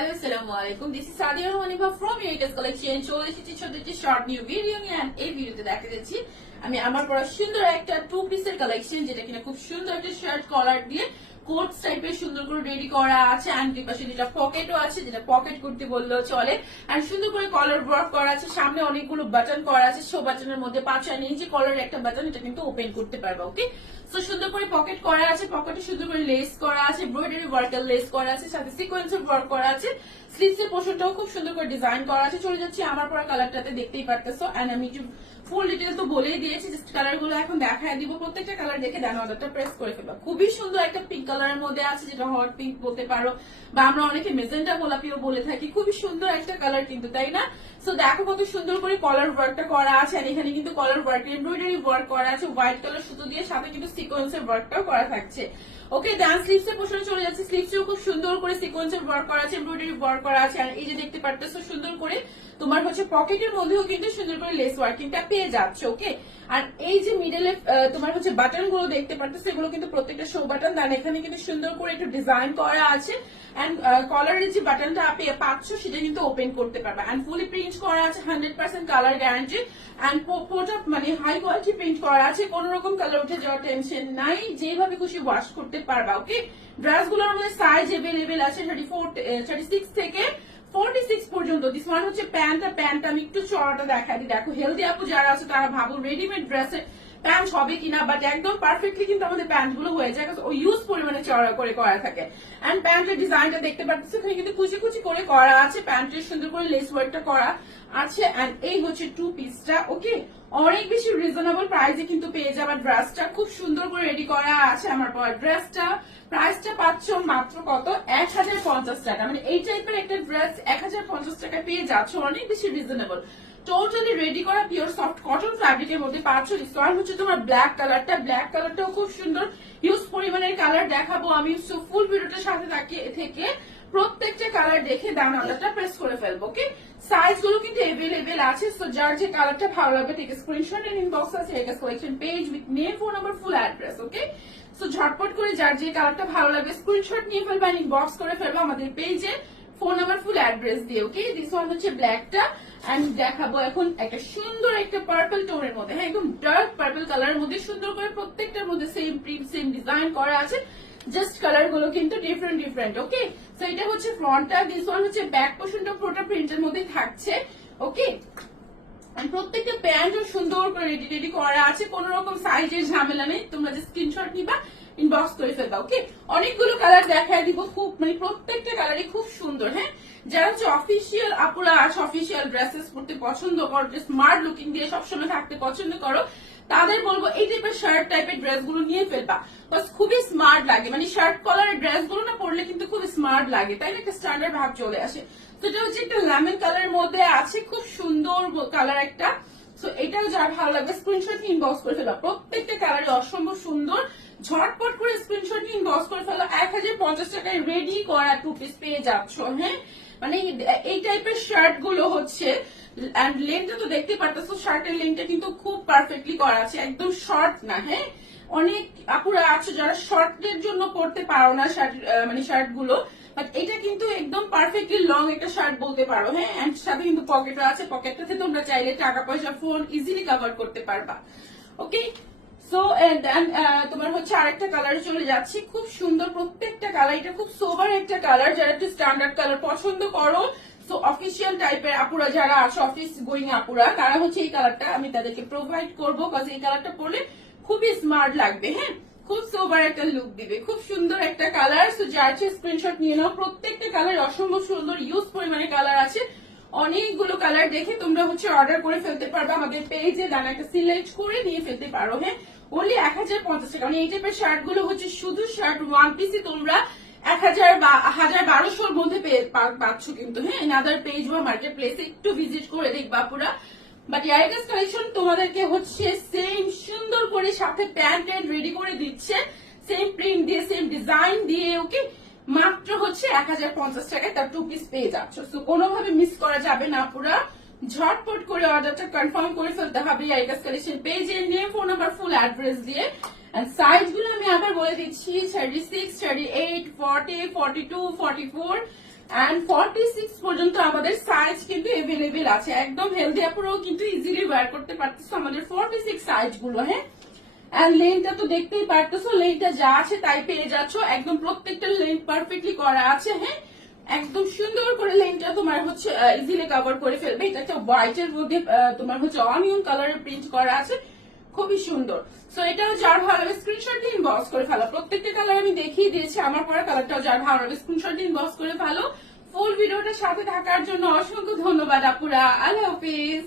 Hello আসসালামু আলাইকুম, this is Sadia Rahmanifa from US collection. চলে এসেছি ছোট একটি শর্ট নিউ ভিডিও নিয়ে। এই ভিডিওতে দেখা যাচ্ছি আমি আমার পরা সুন্দর একটা টু পিসের কালেকশন, যেটা কিনা খুব সুন্দর একটা শার্ট কলার দিয়ে কোট টাইপের সুন্দর করে রেডি করা আছে। অ্যান্ড দুই পাশে যেটা পকেটও আছে, যেটা পকেট করতে বললেও চলে। অ্যান্ড সুন্দর করে কলার ওয়ার্ক করা আছে, সামনে অনেকগুলো বাটন করা আছে। সব বাটনের মধ্যে 5 ইঞ্চি কলার একটা বাটন, এটা কিন্তু ওপেন করতে পারবে। ওকে, তো সুন্দর করে পকেট করা আছে, পকেটে সুন্দর করে লেস করা আছে, এমব্রয়ডারি ওয়ার্কের লেস করা আছে, সাথে সিকোয়েন্সের ওয়ার্ক করা আছে। স্লিভসের পোর্শনটাও খুব সুন্দর করে ডিজাইন করা আছে। চলে যাচ্ছি আমার পরা কালারটাতে, দেখতেই পারতেছো। এন্ড আমি একটু ফুল ডিটেইলস তো বলেই দিয়েছি, জাস্ট কালার গুলো এখন দেখায় দিব। প্রত্যেকটা কালার দেখে দেন অর্ডারটা প্রেস করে ফেলবা। খুবই সুন্দর একটা পিঙ্ক কালারের মধ্যে আছে, যেটা হট পিঙ্ক বলতে পারো, বা আমরা অনেকে মেজেন্টা গোলাপিও বলে থাকি। খুবই সুন্দর একটা কালার কিন্তু, তাই না? সো দেখো কত সুন্দর করে কলার ওয়ার্কটা করা আছে। আর এখানে কিন্তু কলার ওয়ার্ক এমব্রয়ডারি ওয়ার্ক করা আছে হোয়াইট কালার সুতো দিয়ে, সাথে কিন্তু সিকোয়েন্সের ওয়ার্কটাও করা থাকছে। ওকে, ডান স্লিভস এর পোর্শনে চলে যাচ্ছে। স্লিভসেও খুব সুন্দর করে সিকোয়েন্সের ওয়ার্ক করা আছে, এমব্রয়ডারি ওয়ার্ক করা আছে। আর এই যে দেখতে পারতেছো সুন্দর করে তোমার হচ্ছে পকেটের মধ্যেও কিন্তু সুন্দর করে লেস ওয়ার্কিংটা পেয়ে যাচ্ছে। ওকে, আর এই যে মিডলে তোমার হচ্ছে বাটন গুলো দেখতে পারতেছো, এগুলো কিন্তু প্রত্যেকটা শো বাটন। দেন এখানে কিন্তু সুন্দর করে একটু ডিজাইন করা আছে। এন্ড কলারের যে বাটনটা পাচ্ছ সেটা কিন্তু ওপেন করতে পারবে। এন্ড ফুলি প্রিন্ট করা আছে, 100% কালার গ্যারান্টি। এন্ড মানে হাই কোয়ালিটি প্রিন্ট করা আছে, কোন রকম কালার উঠে যাওয়ার টেনশন নাই, যেভাবে খুশি ওয়াশ করতে পারবা। ওকে, ড্রেস গুলোর মধ্যে সাইজ এভেলেবেল আছে 36 থেকে 46 পর্যন্ত। দিস ওয়ান হচ্ছে প্যান্ট আমি একটু চড়াটা দেখাই দিই। দেখো হেলদি আপু যারা আছে তারা ভাবো রেডিমেড ড্রেসে প্যান্ট হবে কিনা, বাট একদম পারফেক্টলি কিন্তু আমাদের প্যান্ট গুলো হয়ে যায়, ও ইউজ পরিমাণে চড়া করে করা থাকে। এন্ড প্যান্টের ডিজাইনটা দেখতে পাচ্ছি, এখানে কিন্তু কুচি কুচি করে করা আছে। প্যান্টের সুন্দর করে লেস ওয়ার্কটা করা আছে। এন্ড এই হচ্ছে টু পিসটা। ওকে, অনেক বেশি রিজনেবল প্রাইসে কিন্তু পেয়ে যাবার। ড্রেসটা খুব সুন্দর করে রেডি করা আছে আমার পর। ড্রেসটা প্রাইসটা পাচ্ছ মাত্র কত, 1050 টাকা। মানে এই টাইপের একটা ড্রেস 1050 টাকায় পেয়ে যাচ্ছ, অনেক বেশি রিজনেবল। টোটালি রেডি করা পিওর সফট কটন ফ্যাব্রিকের মধ্যে পাচ্ছ। আর হচ্ছে তোমার ব্ল্যাক কালারটাও খুব সুন্দর হিউজ পরিমাণের কালার দেখাবো আমি। সো ফুল ভিডিওটার সাথে থেকে প্রত্যেকটা কালার দেখে দাম অর্ডারটা প্রেস করে ফেলবো। ওকে, সাইজ গুলো কিন্তু এভেলেবেল আছে। সো যার যে কালারটা ভালো লাগবে টেক স্ক্রিনশট এন্ড ইনবক্স আছে একাস collection page with name, phone number, full address. Okay, so ঝটপট করে যার যে কালারটা ভালো লাগবে স্ক্রিনশট নিয়ে ফেলবা, ইনবক্স করে ফেলবা আমাদের পেজে, ফোন নাম্বার, ফুল অ্যাড্রেস দিয়ে। ওকে, দিস ওয়ান হচ্ছে ব্ল্যাকটা। আমি দেখাবো এখন একটা সুন্দর একটা পার্পল টোনের মধ্যে, হ্যাঁ একদম ডার্ক পার্পল কালারের মধ্যে সুন্দর করে প্রত্যেকটার মধ্যে সেম প্রিন্ট সেম ডিজাইন করা আছে, জাস্ট কালার গুলো কিন্তু ডিফারেন্ট। ওকে, সো এটা হচ্ছে ফ্রন্টটা, দিস ওয়ান হচ্ছে ব্যাক পোর্শনটা পুরোটা প্রিন্টের মধ্যে থাকছে। ওকে, প্রত্যেকটা প্যান্টও সুন্দর করে রেডি করা আছে, কোন রকম সাইজের ঝামেলা নেই। তোমরা যে স্ক্রিনশট নিবা ইনবক্স করে ফেলবা। ওকে, অনেকগুলো কালার দেখায় দিব, খুব মানে প্রত্যেকটা কালারই খুব সুন্দর। হ্যাঁ, যারা হচ্ছে অফিসিয়াল আপুরা আছে, অফিসিয়াল ড্রেসেস পরতে পছন্দ করো, স্মার্ট লুকিং দিয়ে সবসময় থাকতে পছন্দ করো, তাদের বলবো এই টাইপের শার্ট টাইপের ড্রেস গুলো নিয়ে ফেলবা। খুবই স্মার্ট লাগে, মানে শার্ট কলারের ড্রেস গুলো না পরলে কিন্তু খুব স্মার্ট লাগে, তাই না? একটা স্ট্যান্ডার্ড ভাব চলে আসে। তো এটা হচ্ছে একটা লেমন কালারের মধ্যে আছে, খুব সুন্দর কালার একটা। সো এটাও যার ভালো লাগবে স্ক্রিনশট নিয়ে ইনবক্স করে ফেলা। প্রত্যেকটা কালারই অসম্ভব সুন্দর, ঝটপট করে স্ক্রিনশট নিয়ে ইনবক্স করে ফেলা। 1050 টাকায় রেডি করা টু পিস পেয়ে যাচ্ছ। হ্যাঁ, মানে এই টাইপের শার্ট গুলো হচ্ছে, এন্ড লেন্থটা তো দেখতে পারতেছো, শার্টের লেন্থটা কিন্তু খুব পারফেক্টলি করা আছে, একদম শর্ট না। হ্যাঁ, অনেক আপুরা আছে যারা শর্টের জন্য পড়তে পারো না শার্ট, মানে শার্ট গুলো, বাট এটা কিন্তু একদম পারফেক্টলি লং একটা শার্ট বলতে পারো। হ্যাঁ, এন্ড সাথে কিন্তু পকেটও আছে, পকেটটাতে তোমরা চাইলে টাকা পয়সা ফোন ইজিলি কভার করতে পারবা। ওকে, সো দেন তোমার হচ্ছে আরেকটা কালারে চলে যাচ্ছি, খুব সুন্দর প্রত্যেকটা কালার। এটা খুব সোবার একটা কালার, যারা একটু স্ট্যান্ডার্ড কালার পছন্দ করো, সো অফিসিয়াল টাইপের আপুরা যারা আছে, অফিস গোয়িং আপুরা, তারা হচ্ছে এই কালারটা আমি তাদেরকে প্রোভাইড করবো, কারণ এই কালারটা পরলে খুবই স্মার্ট লাগবে। হ্যাঁ, খুব সোবার একটা লুক দিবে, খুব সুন্দর একটা কালার। সো যার স্ক্রিনশট নিয়ে নাও। প্রত্যেকটা কালার অসম্ভব সুন্দর, ইউজ পরিমাণে কালার আছে, অনেকগুলো কালার দেখে তোমরা হচ্ছে অর্ডার করে ফেলতে পারবে আমাদের পেজে, দেন একটা সিলেক্ট করে নিয়ে ফেলতে পারো। হ্যাঁ, ওনলি 1050 টাকা। মানে এই টাইপের শার্ট গুলো হচ্ছে শুধু শার্ট ওয়ান পিসই তোমরা 1200-র মধ্যে পাচ্ছ কিন্তু। হ্যাঁ, আদার পেজ বা মার্কেট প্লেসে একটু ভিজিট করে দেখবা পুরা। বাট ইয়ারগাস কালেকশন তোমাদেরকে হচ্ছে সেম সুন্দর করে সাথে প্যান্ট রেডি করে দিচ্ছে, সেম প্রিন্ট দিয়ে সেম ডিজাইন দিয়ে। ওকে, মাত্র হচ্ছে 1050 টাকায় তার টু পিস পেয়ে যাচ্ছ। সো কোনোভাবে মিস করা যাবে না, পুরা ঝটপট করে অর্ডারটা কনফার্ম করে ফেলতে হবে ইয়ারগাস কালেকশন পেজের name, phone number, full address দিয়ে। সাইজ গুলো আমি আবার বলে দিচ্ছি, 36, 38, 40, 42, 44, এন্ড 46 পর্যন্ত আমাদের সাইজ কিন্তু এভেলেবেল আছে, একদম হেলদি আপুরাও কিন্তু ইজিলি ওয়্যার করতে পারতেছো আমাদের 46 সাইজ গুলো। হ্যাঁ, এন্ড লেনটা তো দেখতেই পারতেছো, লেনটা যা আছে তাই পেয়ে যাচ্ছ, একদম প্রত্যেকটা লেন পারফেক্টলি করা আছে। হ্যাঁ, একদম সুন্দর করে লেনটা তোমার হচ্ছে ইজিলি কভার করে ফেলবে। এটা একটা হোয়াইটের মধ্যে তোমার হচ্ছে অনিয়ন কালারের প্রিন্ট করা আছে, খুবই সুন্দর। সো এটাও যার ভালো হবে স্ক্রিনশট দিয়ে ইনবক্স করে ফেলো। প্রত্যেকটা কালার আমি দেখিয়ে দিয়েছি, আমার পরা কালারটাও যার ভালো হবে স্ক্রিনশট দিয়ে ইনবক্স করে ফেলো। ফুল ভিডিওটার সাথে থাকার জন্য অসংখ্য ধন্যবাদ আপুরা, আল্লাহ হাফিজ।